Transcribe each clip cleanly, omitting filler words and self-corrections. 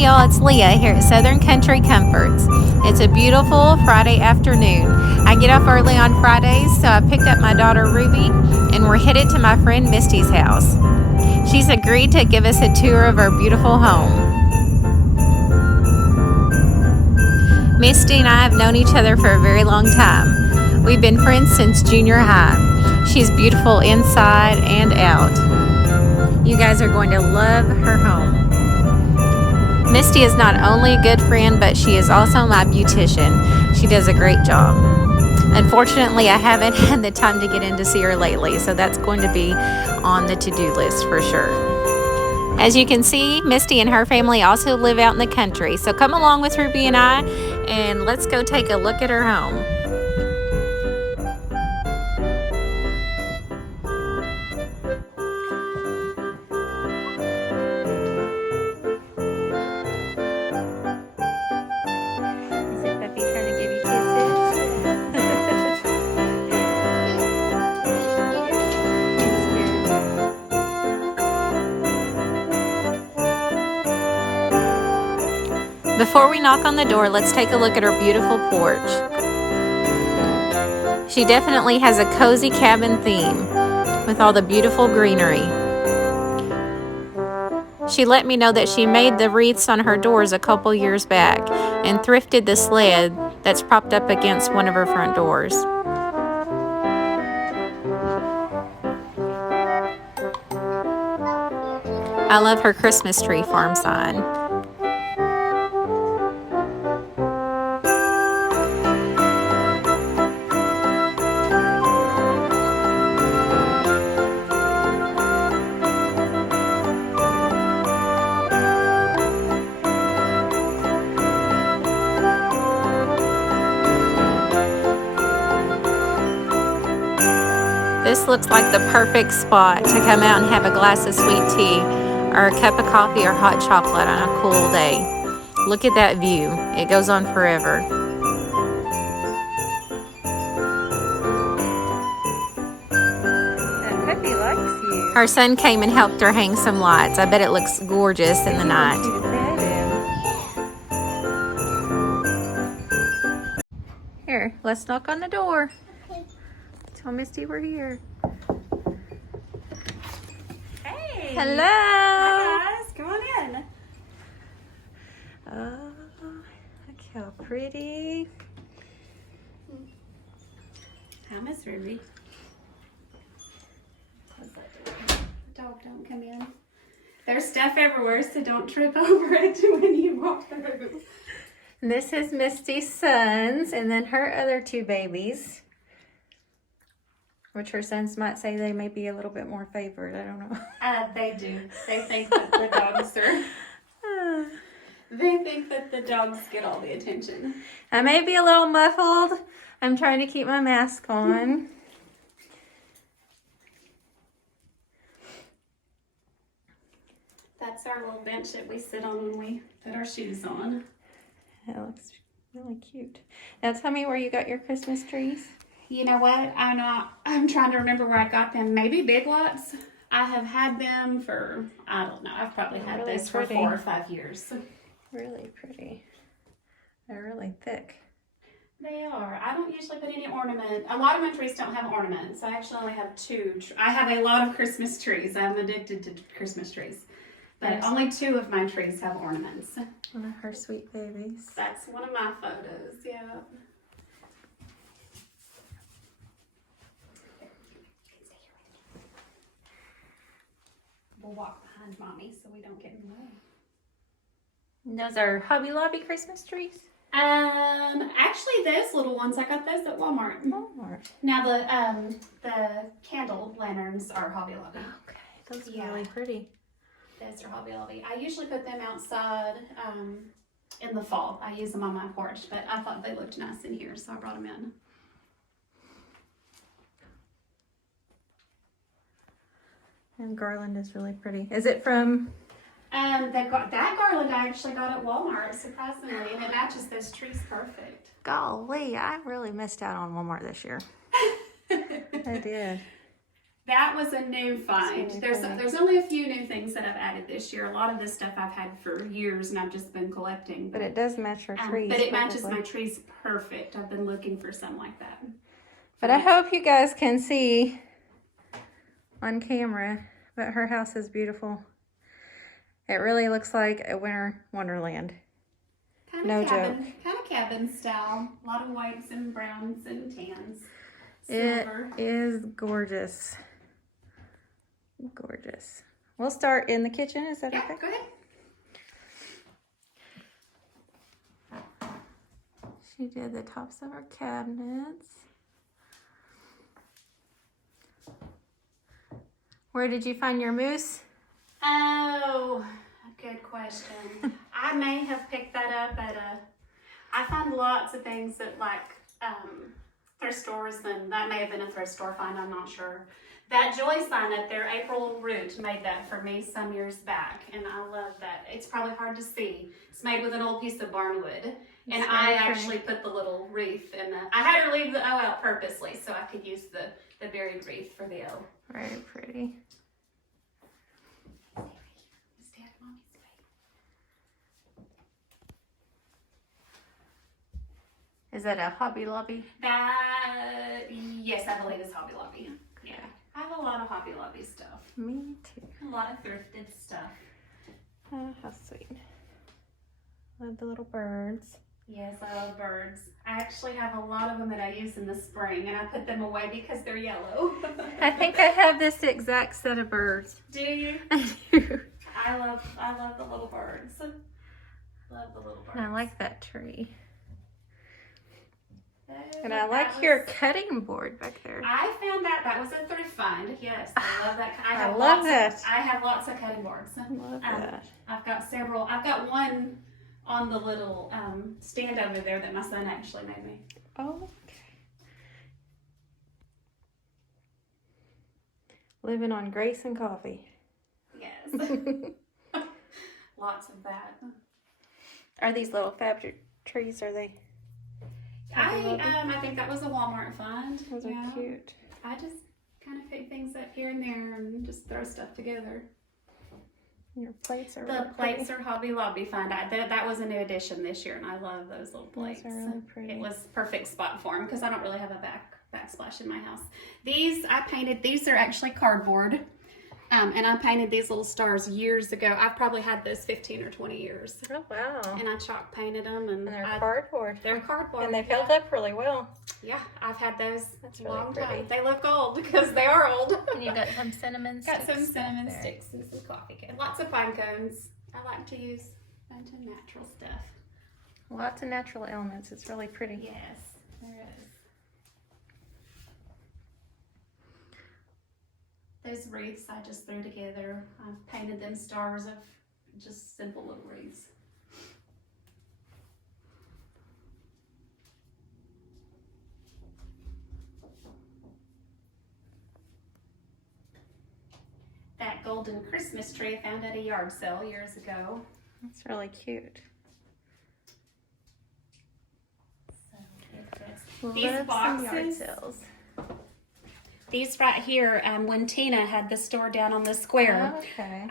Hey y'all, it's Leah here at Southern Country Comforts. It's a beautiful Friday afternoon. I get off early on Fridays, so I picked up my daughter Ruby and we're headed to my friend Misty's house. She's agreed to give us a tour of our beautiful home. Misty and I have known each other for a very long time. We've been friends since junior high. She's beautiful inside and out. You guys are going to love her home. Misty is not only a good friend, but she is also my beautician. She does a great job. Unfortunately, I haven't had the time to get in to see her lately, so that's going to be on the to-do list for sure. As you can see, Misty and her family also live out in the country, so come along with Ruby and I, and let's go take a look at her home. Before we knock on the door, let's take a look at her beautiful porch. She definitely has a cozy cabin theme with all the beautiful greenery. She let me know that she made the wreaths on her doors a couple years back and thrifted the sled that's propped up against one of her front doors. I love her Christmas tree farm sign. This looks like the perfect spot to come out and have a glass of sweet tea or a cup of coffee or hot chocolate on a cool day. Look at that view. It goes on forever. That puppy likes you. Her son came and helped her hang some lights. I bet it looks gorgeous in the night. Here, let's knock on the door. Tell Misty we're here. Hey. Hello. Hi guys, come on in. Oh, look how pretty. Hi, Miss Ruby. The dog don't come in. There's stuff everywhere, so don't trip over it when you walk through. This is Misty's sons, and then her other two babies. Which her sons might say they may be a little bit more favored. I don't know. They do. They think that the dogs are. They think that the dogs get all the attention. I may be a little muffled. I'm trying to keep my mask on. That's our little bench that we sit on when we put our shoes on. That looks really cute. Now tell me where you got your Christmas trees. You know what? I'm trying to remember where I got them. Maybe Big Lots. I have had them for, I don't know. I've probably had Really this pretty. for 4 or 5 years. Really pretty. They're really thick. They are. I don't usually put any ornament. A lot of my trees don't have ornaments. I actually only have 2. I have a lot of Christmas trees. I'm addicted to Christmas trees. But Yes. only 2 of my trees have ornaments. One of her sweet babies. That's one of my photos, yeah. We'll walk behind Mommy so we don't get in the way. Those are Hobby Lobby Christmas trees? Actually those little ones, I got those at Walmart. Walmart. Now the candle lanterns are Hobby Lobby. Okay, those are Yeah. really pretty. Those are Hobby Lobby. I usually put them outside in the fall. I use them on my porch, but I thought they looked nice in here, so I brought them in. And garland is really pretty. Is it from? That garland I actually got at Walmart, surprisingly, and it matches those trees perfect. Golly, I really missed out on Walmart this year. I did. That was a new find. There's only a few new things that I've added this year. A lot of this stuff I've had for years and I've just been collecting. But it does match your trees. But it matches my trees perfect. I've been looking for some like that. But I hope you guys can see on camera, but her house is beautiful. It really looks like a winter wonderland. No joke. Kind of cabin style. A lot of whites and browns and tans. Silver. It is gorgeous. Gorgeous. We'll start in the kitchen. Is that okay? Go ahead. She did the tops of her cabinets. Where did you find your moose? Oh, good question. I may have picked that up at I find lots of things at thrift stores, and that may have been a thrift store find, I'm not sure. That Joy sign up there, April Root made that for me some years back, and I love that. It's probably hard to see. It's made with an old piece of barnwood, and I actually put the little wreath in the, I had her leave the O out purposely so I could use the buried wreath for the O. Very pretty. Is that a Hobby Lobby? Yes, I believe it's Hobby Lobby. Yeah, I have a lot of Hobby Lobby stuff. Me too. A lot of thrifted stuff. Oh, how sweet. Love the little birds. Yes, I love birds. I actually have a lot of them that I use in the spring, and I put them away because they're yellow. I think I have this exact set of birds. Do you? I do. I love the little birds. Love the little birds. And I like that tree. And I like your cutting board back there. I found that was a thrift find. Yes, I love that. I have lots of cutting boards. I love that. I've got several. I've got one on the little stand over there that my son actually made me. Oh, okay. Living on grace and coffee. Yes. Lots of that. Are these little fabric trees? Are they? I think that was a Walmart find. Those are cute. I just kind of pick things up here and there and just throw stuff together. Your plates are The plates are Hobby Lobby find. That was a new addition this year, and I love those little plates. Those are really pretty. It was perfect spot for them because I don't really have a backsplash in my house. These I painted. These are actually cardboard. And I painted these little stars years ago. I've probably had those 15 or 20 years. Oh, wow. And I chalk painted them. And they're cardboard. They're cardboard. And they've held up really well. Yeah, I've had those a long really pretty. time. They look old because they are old. And you got some cinnamon sticks. Got some cinnamon sticks and some coffee cones. Lots of pine cones. I like to use a bunch of natural stuff. Lots of natural elements. It's really pretty. Yes, there is. Those wreaths I just threw together. I've painted them stars of just simple little wreaths. That golden Christmas tree I found at a yard sale years ago. That's really cute. So these boxes. These right here, when Tina had the store down on the square,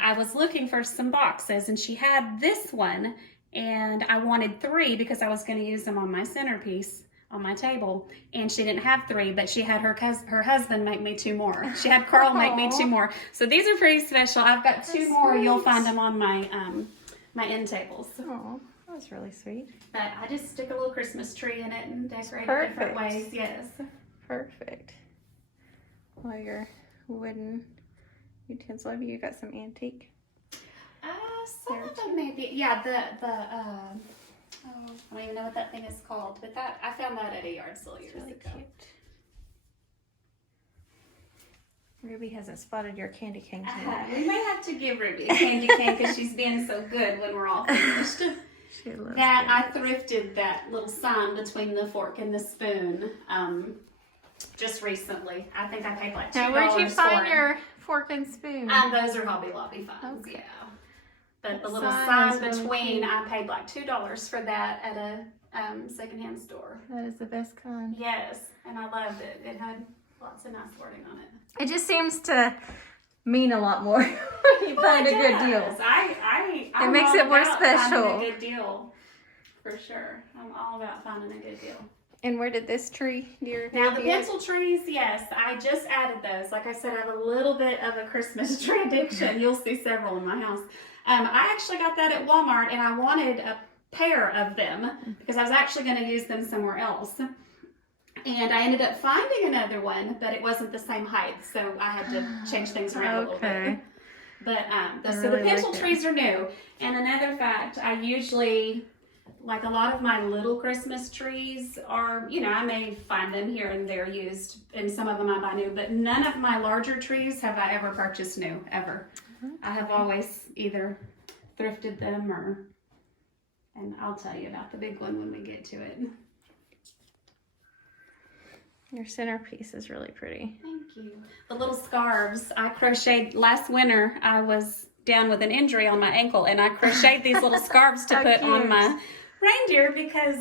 I was looking for some boxes, and she had this one, and I wanted 3 because I was going to use them on my centerpiece on my table, and she didn't have 3, but she had her husband make me 2 more. She had Carl make me 2 more. So these are pretty special. I've got 2 more. Sweet. You'll find them on my my end tables. Oh, that was really sweet. But I just stick a little Christmas tree in it and decorate it different ways. Yes. Perfect. All your wooden utensils. Have you got some antique? Some of them maybe. Yeah, I don't even know what that thing is called, but I found that at a yard sale years ago. Cute. Ruby hasn't spotted your candy cane tonight. We may have to give Ruby a candy cane because she's being so good when we're all finished. She loves that. I thrifted that little sign between the fork and the spoon. Just recently. I think I paid like $2 now, where'd you find your fork and spoon? Those are Hobby Lobby finds, yeah. But the little sign between, I paid like $2 for that at a secondhand store. That is the best kind. Yes, and I loved it. It had Lots of nice wording on it. It just seems to mean a lot more when you find a good deal. I'm It makes all it more about special. finding a good deal, for sure. I'm all about finding a good deal. And where did this tree near? Now the pencil trees, yes, I just added those. Like I said, I have a little bit of a Christmas tree addiction. You'll see several in my house. I actually got that at Walmart, and I wanted a pair of them because I was actually going to use them somewhere else. And I ended up finding another one, but it wasn't the same height, so I had to change things around a little bit. But so the pencil trees are new. And another fact, I usually, like a lot of my little Christmas trees are, you know, I may find them here and there used, and some of them I buy new, but none of my larger trees have I ever purchased new, ever. I have always either thrifted them and I'll tell you about the big one when we get to it. Your centerpiece is really pretty. Thank you. The little scarves I crocheted last winter. I was down with an injury on my ankle, and I crocheted these little scarves to put on my reindeer because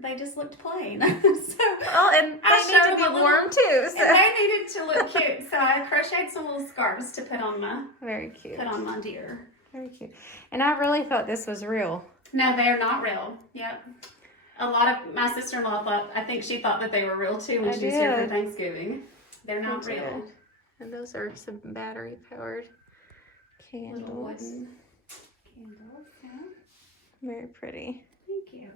they just looked plain. And they need to be warm too. So. And they needed to look cute, so I crocheted some little scarves to put on my deer. Very cute. And I really thought this was real. No, they're not real. Yep. A lot of my sister-in-law I think she thought that they were real too when she was here for Thanksgiving. They're not real. And those are some battery-powered candles. Little wooden candles, yeah. Very pretty. Thank you.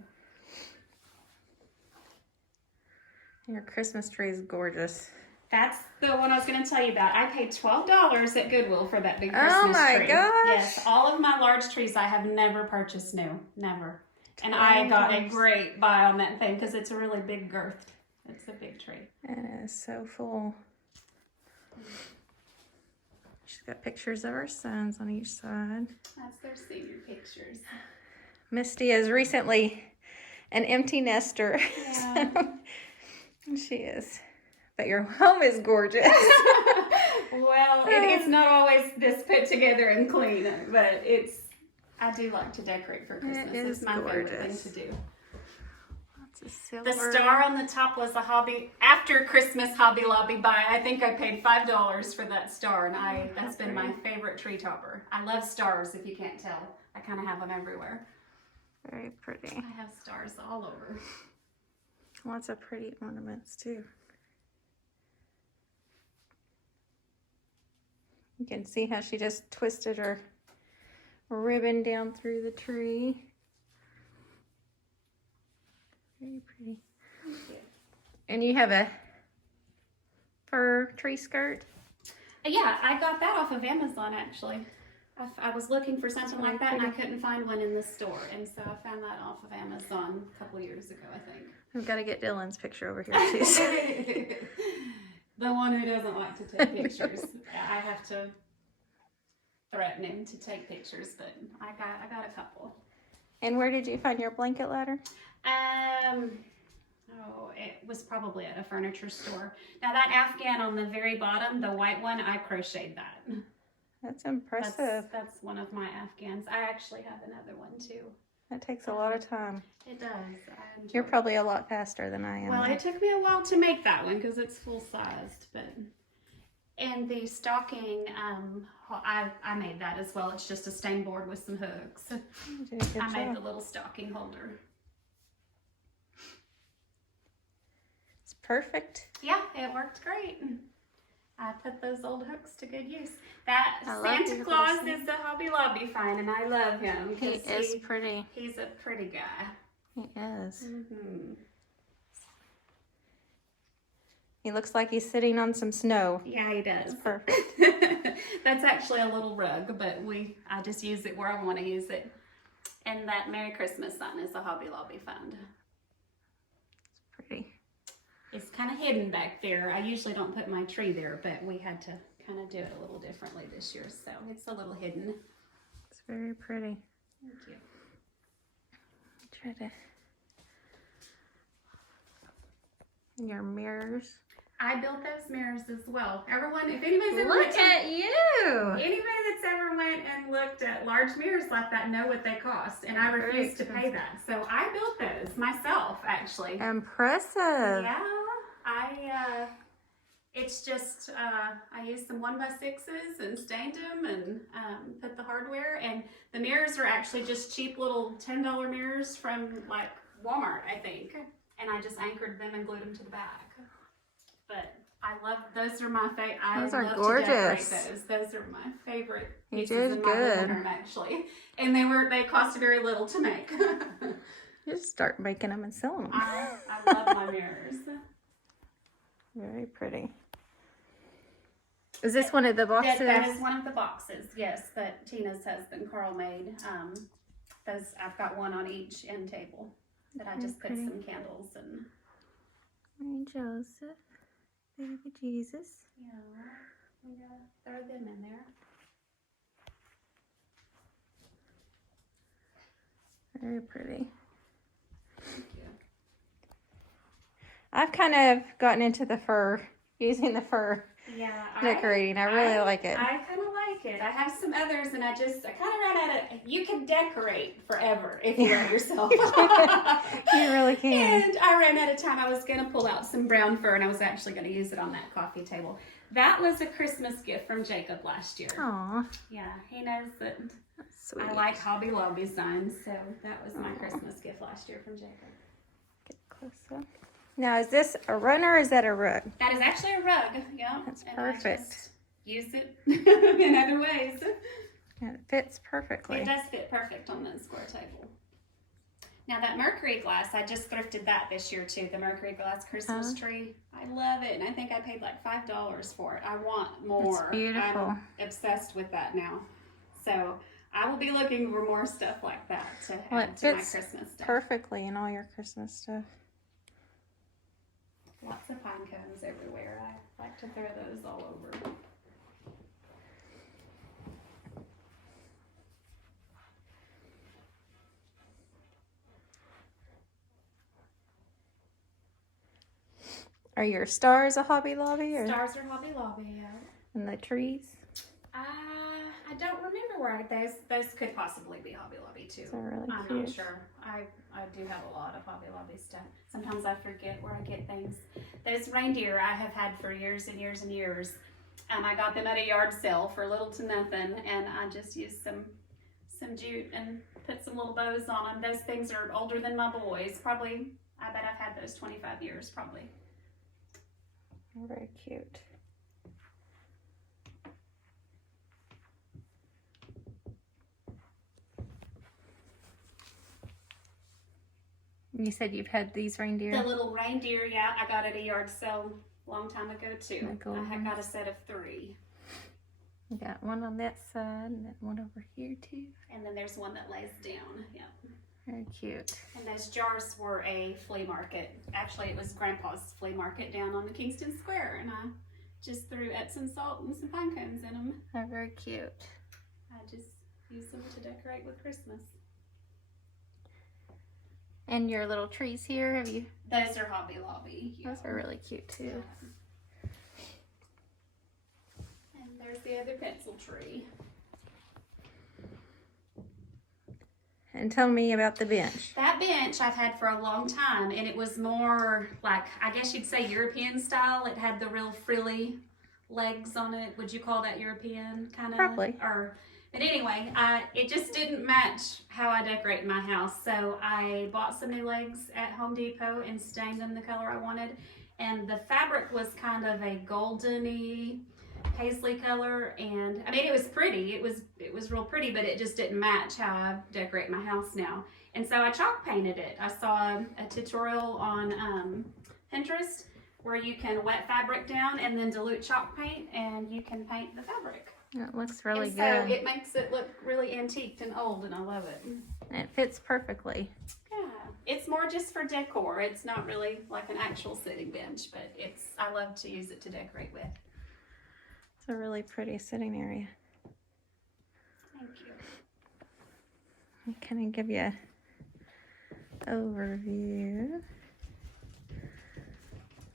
And your Christmas tree is gorgeous. That's the one I was going to tell you about. I paid $12 at Goodwill for that big Christmas tree. Oh my gosh. Yes, all of my large trees I have never purchased new. Never. And I got a great buy on that thing because it's a really big girth. It's a big tree. And it is so full. She's got pictures of her sons on each side. That's their senior pictures. Misty is recently an empty nester. Yeah. She is. But your home is gorgeous. Well, it's not always this put together and clean, but I do like to decorate for Christmas. It's my favorite thing to do. Lots of silver. The star on the top was after Christmas Hobby Lobby buy. I think I paid $5 for that star, and that's been my favorite tree topper. I love stars, if you can't tell. I kind of have them everywhere. Very pretty. I have stars all over. Lots of pretty ornaments too. You can see how she just twisted her ribbon down through the tree. Very pretty. And you have a fur tree skirt? Yeah, I got that off of Amazon actually. I was looking for something like that and I couldn't find one in the store, and so I found that off of Amazon a couple years ago, I think. We've got to get Dylan's picture over here too. The one who doesn't like to take pictures. I have to threaten him to take pictures, but I got a couple. And where did you find your blanket ladder? It was probably at a furniture store. Now that Afghan on the very bottom, the white one, I crocheted that. That's impressive. That's one of my Afghans. I actually have another one too. That takes a lot of time. It does. You're probably a lot faster than I am. Well, it took me a while to make that one because it's full-sized, and the stocking, I made that as well. It's just a stain board with some hooks. I made the little stocking holder. It's perfect. Yeah, it worked great. I put those old hooks to good use. That Santa Claus is a Hobby Lobby find, and I love him. He is pretty. He's a pretty guy. He is. Mm-hmm. He looks like he's sitting on some snow. Yeah, he does. It's perfect. That's actually a little rug, but I just use it where I want to use it. And that Merry Christmas sign is a Hobby Lobby find. It's pretty. It's kind of hidden back there. I usually don't put my tree there, but we had to kind of do it a little differently this year, so it's a little hidden. It's very pretty. Thank you. Try to. And your mirrors. I built those mirrors as well. Everyone, if anybody's ever Look at you! Anybody that's ever went and looked at large mirrors like that know what they cost, and I refuse to pay that. So I built those myself, actually. Impressive. Yeah, It's just, I used some 1x6s and stained them and put the hardware. And the mirrors are actually just cheap little $10 mirrors from like Walmart, I think. And I just anchored them and glued them to the back. But I love, those are my favorite. Those are love gorgeous. to decorate those. Those are my favorite You pieces did in my living good. room, actually. And they cost very little to make. Just start making them and selling them. I love my mirrors. Very pretty. Is this one of the boxes? That is one of the boxes, yes, that Tina's husband Carl made. Those I've got one on each end table that I just put some candles and. Mary Joseph, baby Jesus. Yeah, we gotta throw them in there. Very pretty. Thank you. I've kind of gotten into the fur, using the fur Yeah, decorating. I really like it. I kind of like it. I have some others, and I kind of ran out of. You can decorate forever if you let yourself. You really can. And I ran out of time. I was gonna pull out some brown fur, and I was actually gonna use it on that coffee table. That was a Christmas gift from Jacob last year. Aw, Yeah, he knows that sweet. I like Hobby Lobby signs, so that was my Christmas gift last year from Jacob. Get closer. Now, is this a runner or is that a rug? That is actually a rug, yeah. That's and perfect. I just use it in other ways. And it fits perfectly. It does fit perfect on the square table. Now that Mercury glass, I just thrifted that this year too. The Mercury glass Christmas tree. I love it, and I think I paid like $5 for it. I want more. It's beautiful. I'm obsessed with that now. So I will be looking for more stuff like that to add to my Christmas stuff. Perfectly in all your Christmas stuff. Lots of pine cones everywhere. I like to throw those all over. Are your stars a Hobby Lobby? Or? Stars are Hobby Lobby, yeah. And the trees? I don't remember where those could possibly be Hobby Lobby too. They're really I'm cute. not sure. I do have a lot of Hobby Lobby stuff. Sometimes I forget where I get things. Those reindeer I have had for years and years and years. I got them at a yard sale for little to nothing, and I just used some jute and put some little bows on them. Those things are older than my boys. Probably, I bet I've had those 25 years probably. Very cute. You said you've had these reindeer? The little reindeer, yeah, I got at a yard sale a long time ago too. I had got a set of 3. You got one on that side and then one over here too. And then there's one that lays down, yeah. Very cute. And those jars were a flea market. Actually, it was Grandpa's flea market down on the Kingston Square, and I just threw Epsom salt and some pine cones in them. They're very cute. I just use them to decorate with Christmas. And your little trees here, have you? Those are Hobby Lobby. Yeah. Those are really cute too. And there's the other pencil tree. And tell me about the bench. That bench I've had for a long time, and it was more like, I guess you'd say European style. It had the real frilly legs on it. Would you call that European kind of? Probably. But anyway, it just didn't match how I decorate my house. So I bought some new legs at Home Depot and stained them the color I wanted. And the fabric was kind of a golden-y paisley color, and I mean, it was pretty. It was real pretty, but it just didn't match how I decorate my house now. And so I chalk painted it. I saw a tutorial on Pinterest where you can wet fabric down and then dilute chalk paint, and you can paint the fabric. It looks really and good. So it makes it look really antiqued and old, and I love it. And it fits perfectly. Yeah, it's more just for decor. It's not really like an actual sitting bench, but I love to use it to decorate with. It's a really pretty sitting area. Thank you. I'll kind of give you an overview.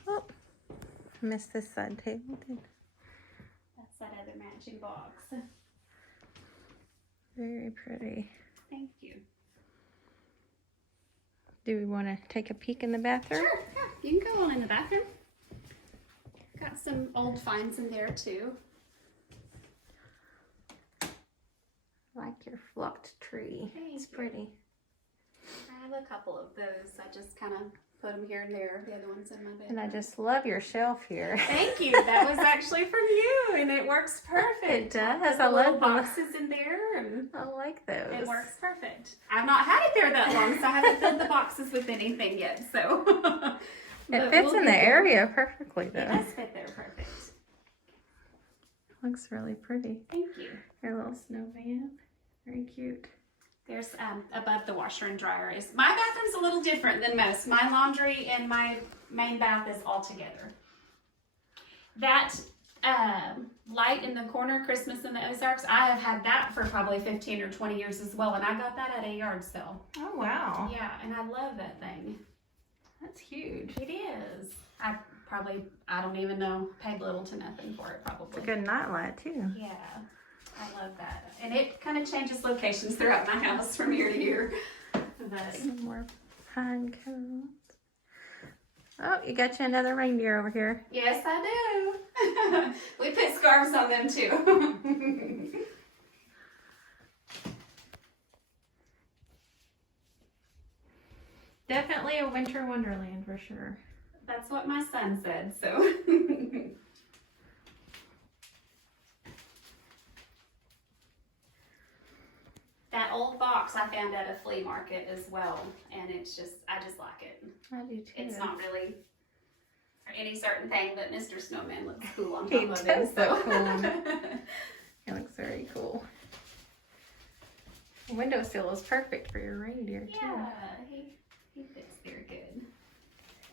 Oh, missed this side table. That's that other matching box. Very pretty. Thank you. Do we want to take a peek in the bathroom? Sure, yeah, you can go on in the bathroom. Got some old finds in there too. I like your flocked tree. It's pretty. I have a couple of those. I just kind of put them here and there. The other one's in my bed. And I just love your shelf here. Thank you. That was actually from you, and it works perfect. It does. The I little love boxes in there, and I like those. it works perfect. I've not had it there that long, so I haven't filled the boxes with anything yet. So It fits in the area perfectly, though. It does fit there perfect. Looks really pretty. Thank you. Your little snowman. Very cute. There's above the washer and dryer is my bathroom's a little different than most. My laundry and my main bath is all together. That light in the corner, Christmas in the Ozarks, I have had that for probably 15 or 20 years as well, and I got that at a yard sale. Oh, wow. Yeah, and I love that thing. That's huge. It is. I don't even know, paid little to nothing for it probably. It's a good night light, too. Yeah, I love that. And it kind of changes locations throughout my house from year to year. But Some more pine cones. Oh, you got you another reindeer over here. yes, I do. We put scarves on them too. Definitely a winter wonderland for sure. That's what my son said, so. That old box I found at a flea market as well, and I just like it. I do too. It's not really for any certain thing, but Mr. Snowman looks cool on He top of it. does So. look cool. It looks very cool. The windowsill is perfect for your reindeer too. Yeah, he fits very good.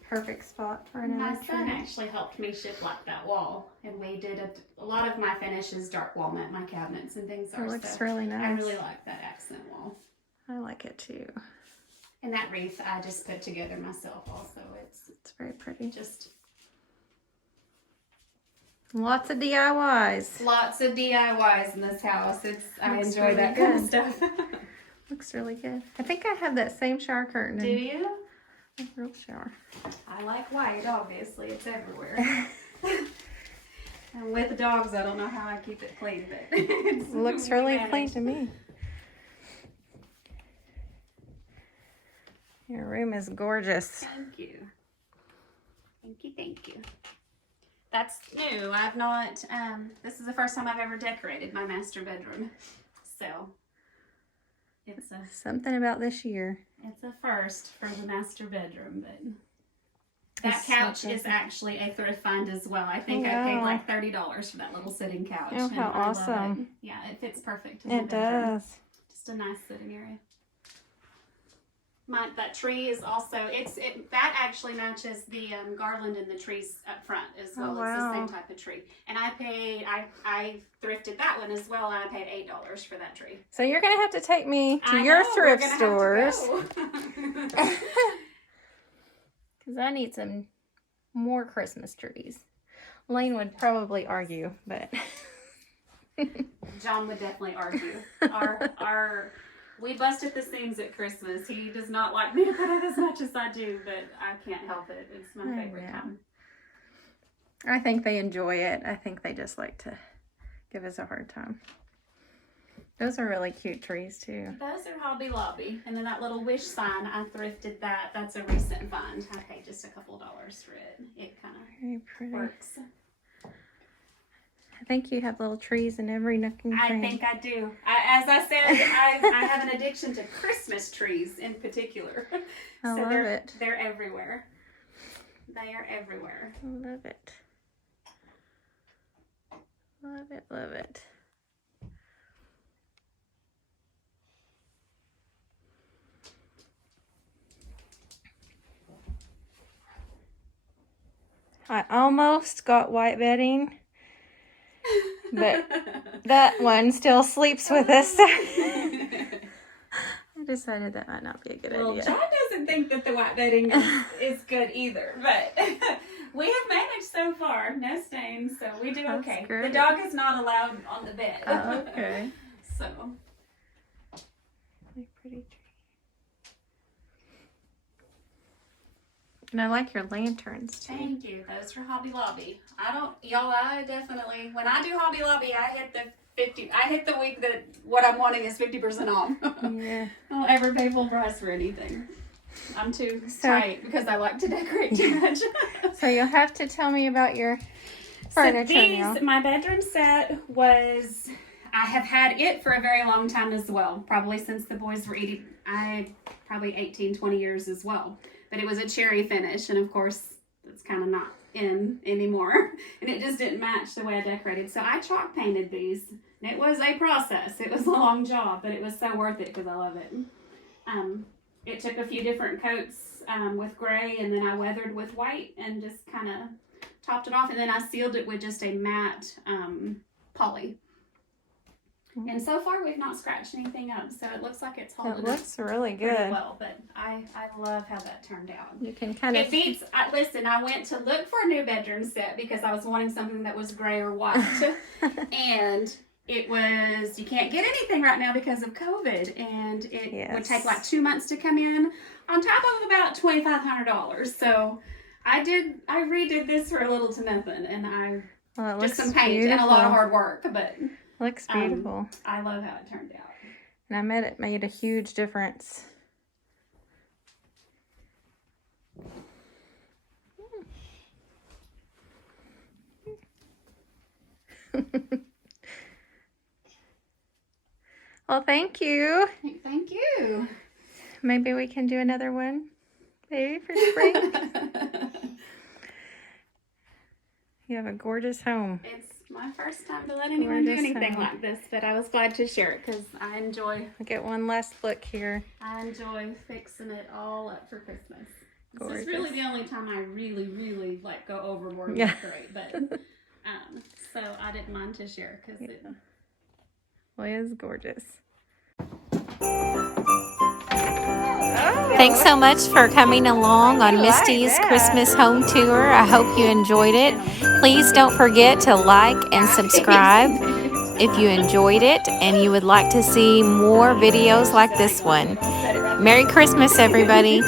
Perfect spot for My another son tree. actually helped me shiplap that wall, and we did a lot of my finishes dark walnut, my cabinets and things are. It looks so really nice. I really like that accent wall. I like it too. And that wreath I just put together myself also. It's very pretty. just Lots of DIYs. lots of DIYs in this house. I Looks enjoy really that kind of good. stuff. Looks really good. I think I have that same shower curtain. Do you? In the real shower. I like white, obviously. It's everywhere. And with dogs, I don't know how I keep it clean, but it's Looks we really manage. clean to me. Your room is gorgeous. Thank you. Thank you, thank you. That's new. I've not, this is the first time I've ever decorated my master bedroom. So, it's Something about this year. a first for the master bedroom, but that It's so couch is perfect. actually a thrift find as well. I think I paid Wow. like $30 for that little sitting couch. Oh, and how I love awesome. it. Yeah, it fits perfect in the It bedroom. does. Just a nice sitting area. That tree is also that actually matches the garland in the trees up front as well. Oh, It's wow. the same type of tree, and I thrifted that one as well. And I paid $8 for that tree. So you're going to have to take me to I your know, we're thrift gonna stores. have to go. Because I need some more Christmas trees. Lane would probably argue, but John would definitely argue. We busted the seams at Christmas. He does not like me to put it as much as I do, but I can't help it. It's my favorite Yeah. time. I think they enjoy it. I think they just like to give us a hard time. Those are really cute trees too. Those are Hobby Lobby. And then that little wish sign, I thrifted that. That's a recent find. I paid just a couple dollars for it. It kind Very of pretty. works. I think you have little trees in every nook and I cranny. think I do. As I said, I have an addiction to Christmas trees in particular. I love it. They're everywhere. They are everywhere. Love it. Love it, love it. I almost got white bedding, but that one still sleeps with us. I decided that might not be a good Well, idea. John doesn't think that the white bedding is good either, but we have managed so far. No stains, so we do That's okay. great. The dog is not allowed on the bed. Oh, okay. So, Really pretty tree. And I like your lanterns too. Thank you. Those are Hobby Lobby. I definitely, when I do Hobby Lobby, I hit the week that what I'm wanting is 50% off. Yeah. I don't ever pay full price for anything. I'm too tight because I like to decorate too much. So you'll have to tell me about your furniture now. My bedroom set was, I have had it for a very long time as well. Probably since the boys were probably 18, 20 years as well. But it was a cherry finish, and of course, it's kind of not in anymore. And it just didn't match the way I decorated. So I chalk painted these. And it was a process. It was a long job, but it was so worth it because I love it. It took a few different coats with gray, and then I weathered with white and just kind of topped it off. And then I sealed it with just a matte poly. And so far, we've not scratched anything up, so it looks like it's holding up. It looks really pretty good. well, but I love how that turned out. You can kind of... It beats, listen, I went to look for a new bedroom set because I was wanting something that was gray or white. And it was, you can't get anything right now because of COVID. And it would take like 2 months to come in on top of about $2,500. So I redid this for a little to nothing. And just some paint and a lot of hard work, but... Looks beautiful. I love how it turned out. And it made a huge difference. Well, thank you. Thank you. Maybe we can do another one. Maybe for spring. You have a gorgeous home. It's my first time to let anyone do anything like this, but I was glad to share it because I enjoy. I'll get one last look here. I enjoy fixing it all up for Christmas. Gorgeous. This is really the only time I really like go overboard and decorate, but so I didn't mind to share because it. Well, it is gorgeous. Thanks so much for coming along on Misty's Christmas home tour. I hope you enjoyed it. Please don't forget to like and subscribe if you enjoyed it and you would like to see more videos like this one. Merry Christmas, everybody.